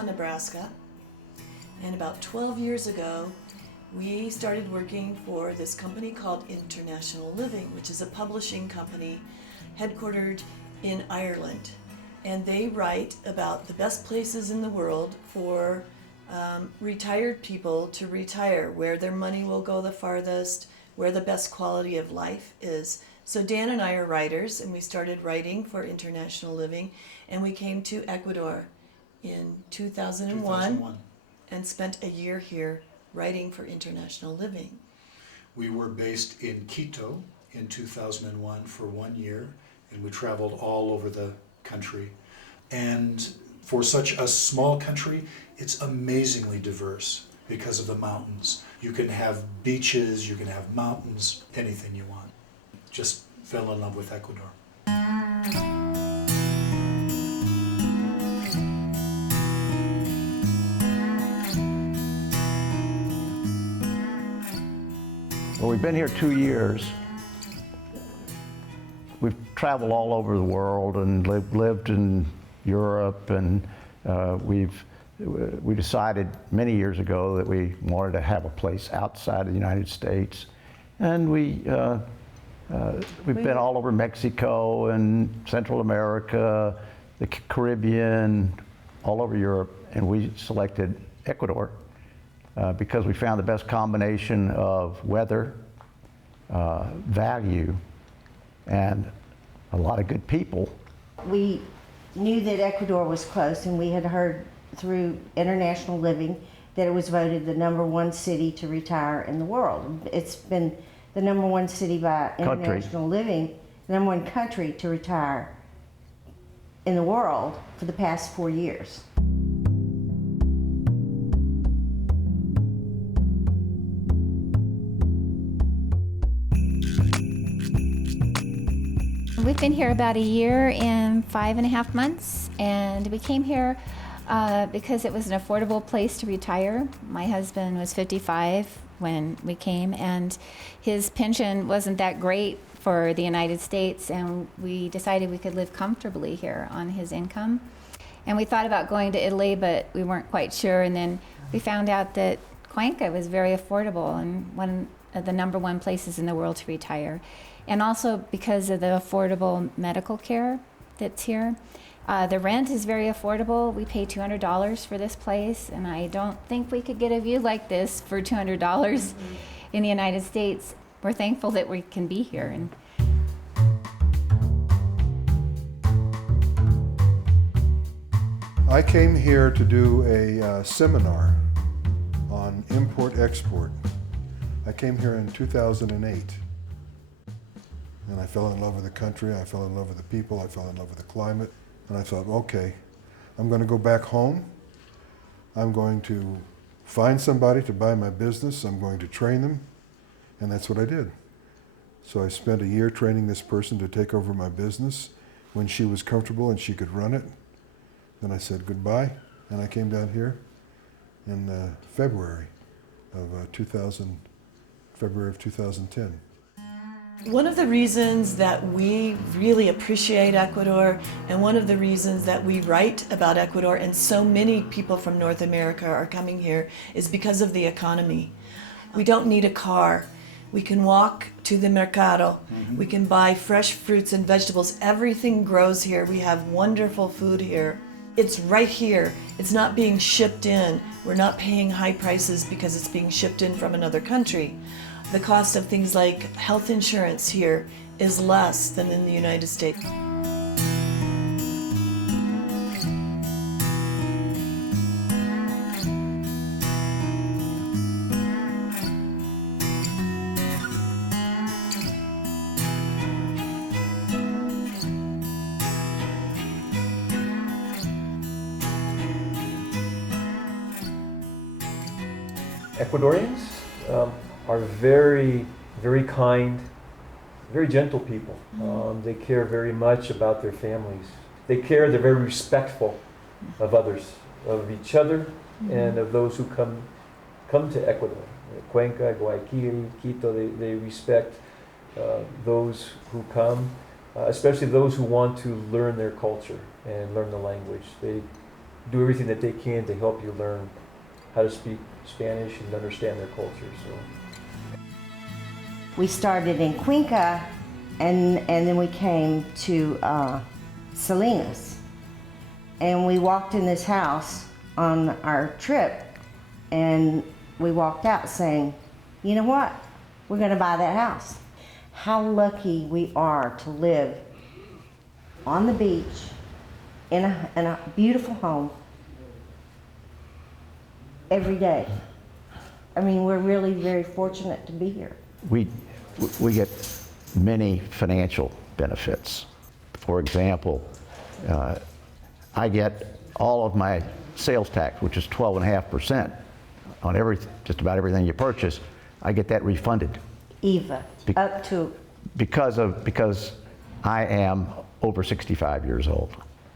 Omaha, Nebraska, and about 12 years ago we started working for this company called International Living, which is a publishing company headquartered in Ireland. And they write about the best places in the world for retired people to retire, where their money will go the farthest, where the best quality of life is. So Dan and I are writers, and we started writing for International Living, and we came to Ecuador in 2001 and spent a year here writing for International Living. We were based in Quito in 2001 for 1 year, and we traveled all over the country. And for such a small country, it's amazingly diverse because of the mountains. You can have beaches, you can have mountains, anything you want. Just fell in love with Ecuador. Well, we've been here 2 years. We've traveled all over the world and lived in Europe, and we decided many years ago that we wanted to have a place outside of the United States. And we've been all over Mexico and Central America, the Caribbean, all over Europe, and we selected Ecuador because we found the best combination of weather, value, and a lot of good people. We knew that Ecuador was close, and we had heard through International Living that it was voted the #1 city to retire in the world. It's been the #1 city by International Living, the #1 country to retire in the world for the past 4 years. We've been here about a year and 5.5 months, and we came here because it was an affordable place to retire. My husband was 55 when we came, and his pension wasn't that great for the United States, and we decided we could live comfortably here on his income. And we thought about going to Italy, but we weren't quite sure, and then we found out that Cuenca was very affordable and one of the #1 places in the world to retire. And also because of the affordable medical care that's here. The rent is very affordable. We pay $200 for this place, and I don't think we could get a view like this for $200 in the United States. We're thankful that we can be here. And I came here to do a seminar on import-export. I came here in 2008. And I fell in love with the country, I fell in love with the people, I fell in love with the climate. And I thought, okay, I'm going to go back home. I'm going to find somebody to buy my business. I'm going to train them. And that's what I did. So I spent a year training this person to take over my business when she was comfortable and she could run it. Then I said goodbye, and I came down here in February of 2010. One of the reasons that we really appreciate Ecuador, and one of the reasons that we write about Ecuador and so many people from North America are coming here, is because of the economy. We don't need a car. We can walk to the mercado. We can buy fresh fruits and vegetables. Everything grows here. We have wonderful food here. It's right here. It's not being shipped in. We're not paying high prices because it's being shipped in from another country. The cost of things like health insurance here is less than in the United States. Ecuadorians are very, very kind, very gentle people. They care very much about their families. They're very respectful of others, of each other, and of those who come to Ecuador. Cuenca, Guayaquil, Quito, they respect those who come, especially those who want to learn their culture and learn the language. do everything that they can to help you learn how to speak Spanish and understand their culture. So We started in Cuenca, and then we came to Salinas. And we walked in this house on our trip, and we walked out saying, you know what? We're going to buy that house. How lucky we are to live on the beach in a beautiful home every day. I mean, we're really very fortunate to be here. We get many financial benefits. For example, I get all of my sales tax, which is 12.5% on just about everything you purchase. I get that refunded. EVA, up to. Because I am over 65 years old.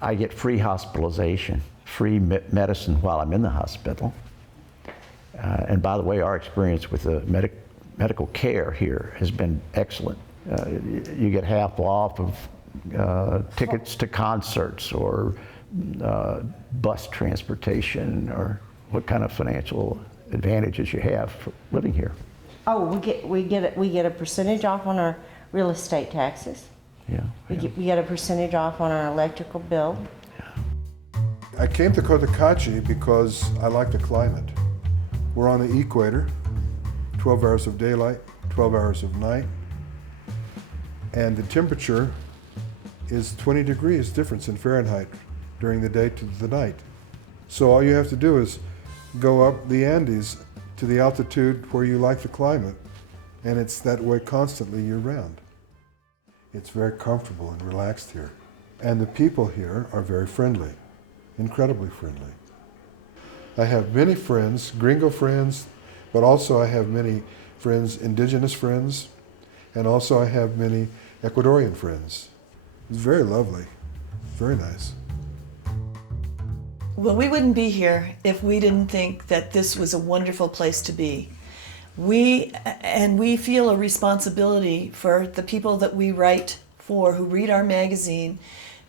I get free hospitalization, free medicine while I'm in the hospital. And by the way, our experience with the medical care here has been excellent. You get half off of tickets to concerts or bus transportation, or what kind of financial advantages you have for living here. Oh, we get a percentage off on our real estate taxes. Yeah. We get a percentage off on our electrical bill. I came to Cotacachi because I like the climate. We're on the equator, 12 hours of daylight, 12 hours of night, and the temperature is 20 degrees difference in Fahrenheit during the day to the night. So all you have to do is go up the Andes to the altitude where you like the climate, and it's that way constantly year-round. It's very comfortable and relaxed here. And the people here are very friendly, incredibly friendly. I have many friends, gringo friends, but also I have many friends, indigenous friends, and also I have many Ecuadorian friends. It's very lovely, very nice. Well, we wouldn't be here if we didn't think that this was a wonderful place to be. We feel a responsibility for the people that we write for, who read our magazine.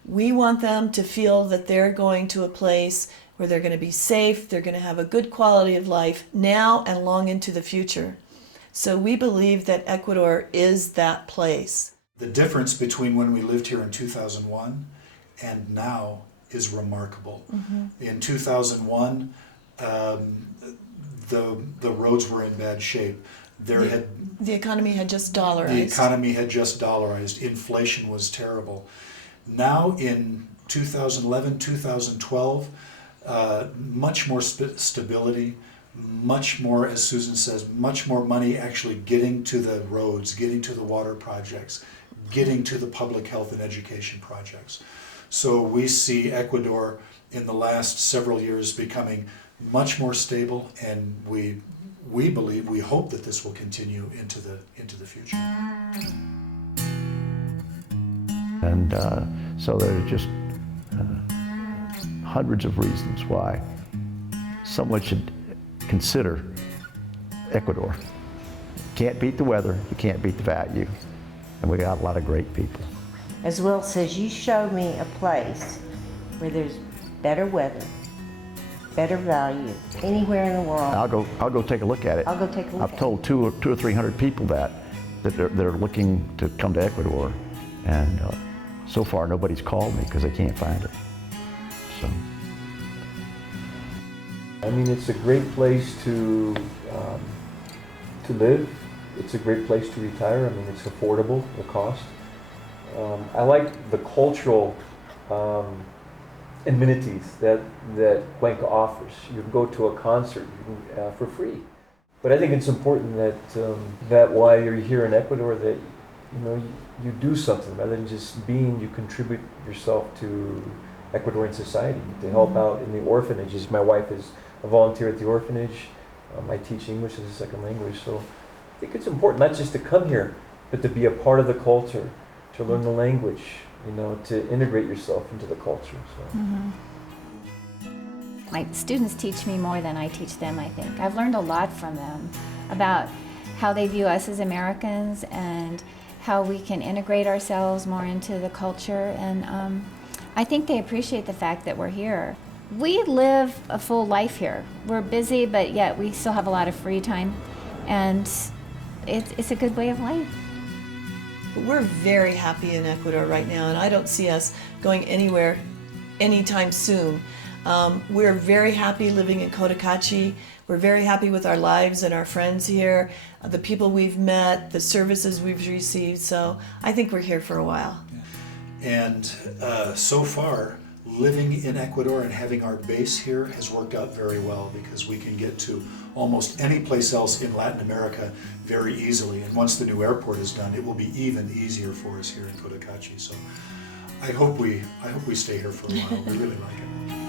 We want them to feel that they're going to a place where they're going to be safe, they're going to have a good quality of life now and long into the future. So we believe that Ecuador is that place. The difference between when we lived here in 2001 and now is remarkable. Mm-hmm. In 2001, the roads were in bad shape. The economy had just dollarized. The economy had just dollarized. Inflation was terrible. Now in 2011, 2012, much more stability, much more, as Susan says, much more money actually getting to the roads, getting to the water projects, getting to the public health and education projects. So we see Ecuador in the last several years becoming much more stable, and we believe, we hope that this will continue into the future. And so there are just hundreds of reasons why someone should consider Ecuador. You can't beat the weather, you can't beat the value, and we got a lot of great people. As Will says, you show me a place where there's better weather, better value, anywhere in the world. I'll go take a look at it. I'll go take a look at it. I've told 200 or 300 people that they're looking to come to Ecuador, and so far nobody's called me because they can't find it. So. I mean, it's a great place to live. It's a great place to retire. I mean, it's affordable, the cost. I like the cultural amenities that Cuenca offers. You can go to a concert for free. But I think it's important that while you're here in Ecuador, that you do something rather than just being. You contribute yourself to Ecuadorian society to help out in the orphanages. My wife is a volunteer at the orphanage. I teach English as a second language, so I think it's important not just to come here, but to be a part of the culture, to learn the language, to integrate yourself into the culture. So. Mm-hmm. My students teach me more than I teach them, I think. I've learned a lot from them about how they view us as Americans and how we can integrate ourselves more into the culture. And I think they appreciate the fact that we're here. We live a full life here. We're busy, but yet we still have a lot of free time, and it's a good way of life. We're very happy in Ecuador right now, and I don't see us going anywhere anytime soon. We're very happy living in Cotacachi. We're very happy with our lives and our friends here, the people we've met, the services we've received, so I think we're here for a while. And so far, living in Ecuador and having our base here has worked out very well because we can get to almost any place else in Latin America very easily. And once the new airport is done, it will be even easier for us here in Cotacachi. So I hope we stay here for a while. We really like it.